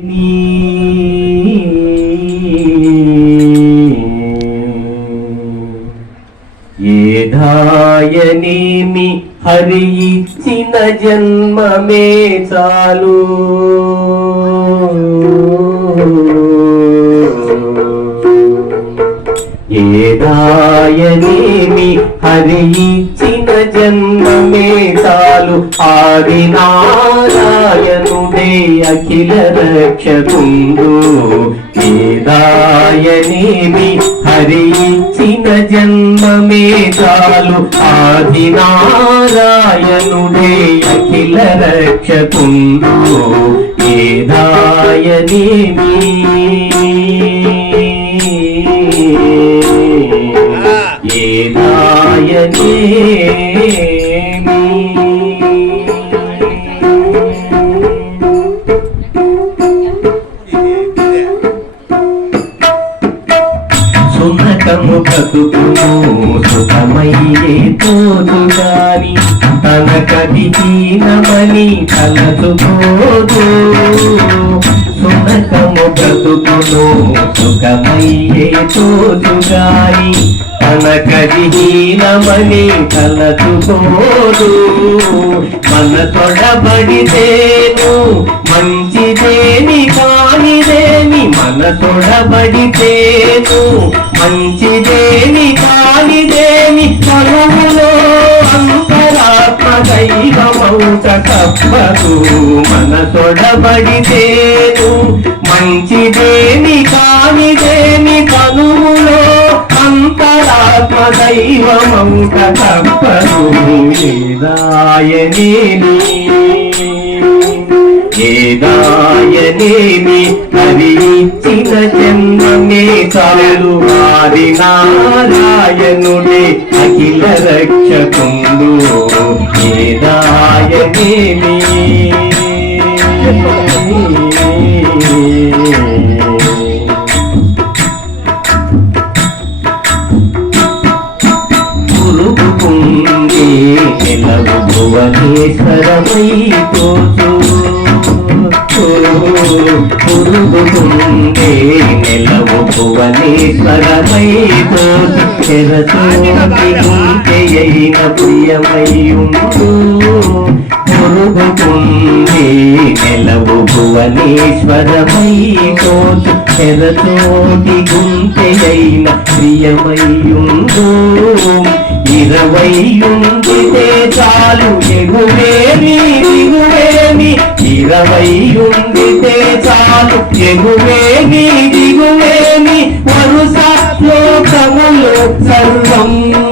ఏదాయనేమి హరి ఇచ్చిన జన్మమే చాలు. ఏదాయనేమి హరి ఇచ్చిన జన్మమే చాలు. ఆది నారాయణుడే అఖిల రక్షకుండు. ఏదాయనేమి హరి ఇచ్చిన జన్మమే చాలు. ఆది నారాయణుడే అఖిల రక్షకుండు. ఏదాయనేమి సున్నతము బ్రతుకును సుఖమయ్యే తోదుగాని తనకది హీనమని తలచుకోదు. సున్నతము బ్రతుకును సుఖమయ్యే తోదుగాని తనకది హీనమని తలచుకోదు. మన తొడబడితేను మంచిదేమి కానిదేమి. మన తొడబడితేను మంచిదేమి కానిదేమి. కరువులో అంతరాత్మ దైవమౌట తప్పదు. మన తొడబడితేను మంచిదేమి కానిదేమి. కరువులో అంతరాత్మ దైవమౌట తప్పదు. ఏదాయనేమి ఏదాయనేమి హరి ఇచ్చిన జన్మమే చాలు. ఆది నారాయణుడే అఖిల రక్షకుండు. ఏదాయనేమి పురుగుకుండే నెలవు భువనేశ్వరమై తోచు. పురుగుకుండే నెలవు భువనేశ్వరమై తోచు. చెరచోటి గుంటెయైన ప్రియమై ఉండు. పురుగుకుండే నెలవు భువనేశ్వరమై తోచు. చెరచోటి గుంటెయైన ప్రియమై ఉండు. 20 ఉండితే చాలు ఎగువేమి దిగువేమి. 20 ఉండితే చాలు ఎగువేమి దిగువేమి. వరుస లోకములో సర్వం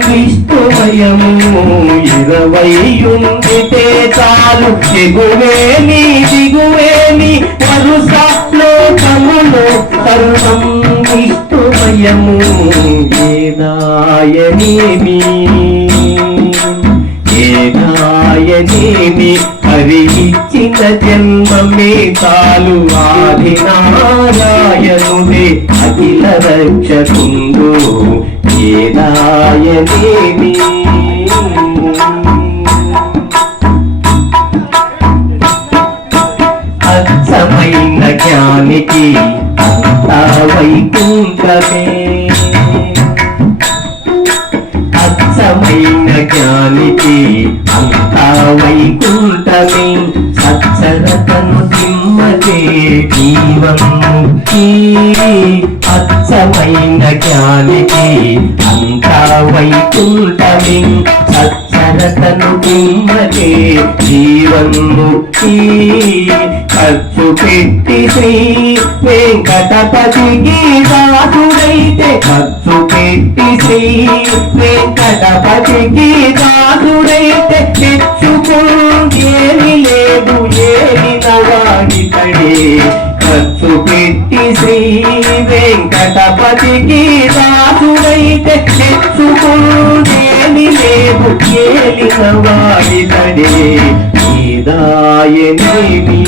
విష్ణుమయము. 20 ఉండితే చాలు ఎగువేమి దిగువేమి. వరుస లోకములో సర్వం విష్ణుమయము. ఏదాయనేమి ఏదాయనేమి హరి ఇచ్చిన జన్మమే చాలు. ఆది నారాయణుడే అఖిల రక్షకుండు. ఏదాయనేమి అచ్చమైన జ్ఞానికి అంతా వైకుంఠమే. అచ్చమైన జ్ఞానికి అంతా వైకుంఠమే. సచ్చరతను దిమ్మదే జీవం ముక్తి. అచ్చమైన జ్ఞానికి అంతా వైకుంఠమే. సచ్చరతను దిమ్మదే జీవం ముక్తి. ఖర్చు పెట్టి శ్రీ వెంకటపతికి దాసుడైతే. ఖర్చు పెట్టి శ్రీ వెంకటపతికి దాసుడైతే. తెచ్చుకుంటేమి లేదు ఏలిన వాడితడే. ఖర్చు పెట్టి శ్రీ వెంకటపతికి దాసుడైతే. తెచ్చుకుంటేమి లేదు ఏలిన వాడితడే. ఏదాయనేమి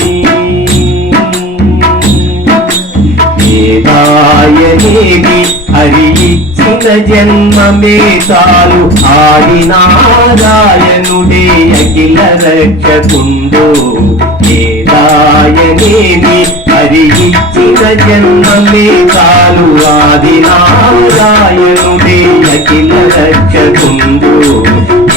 ఏదాయనేమి హరి ఇచ్చిన జన్మమే చాలు. ఆది నారాయణుడే అఖిల రక్షకుండు. ఏదాయనేమి హరి హరి ఇచ్చిన జన్మమే చాలు ఆది నారాయణుడే అఖిల రక్షకుండు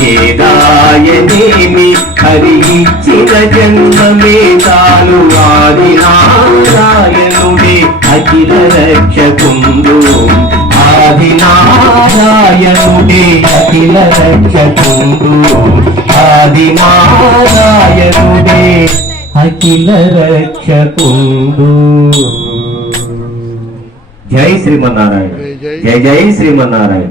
ఏదాయనేమి హరి ఇచ్చిన జన్మమే చాలు ఆది నారాయణుడే అఖిల రక్షకుండు ఆది నారాయణుడే అఖిల రక్షకుండు ఆది నారాయణుడే అఖిల రక్షకుండు. జై శ్రీమన్నారాయణ. జై జై శ్రీమన్నారాయణ.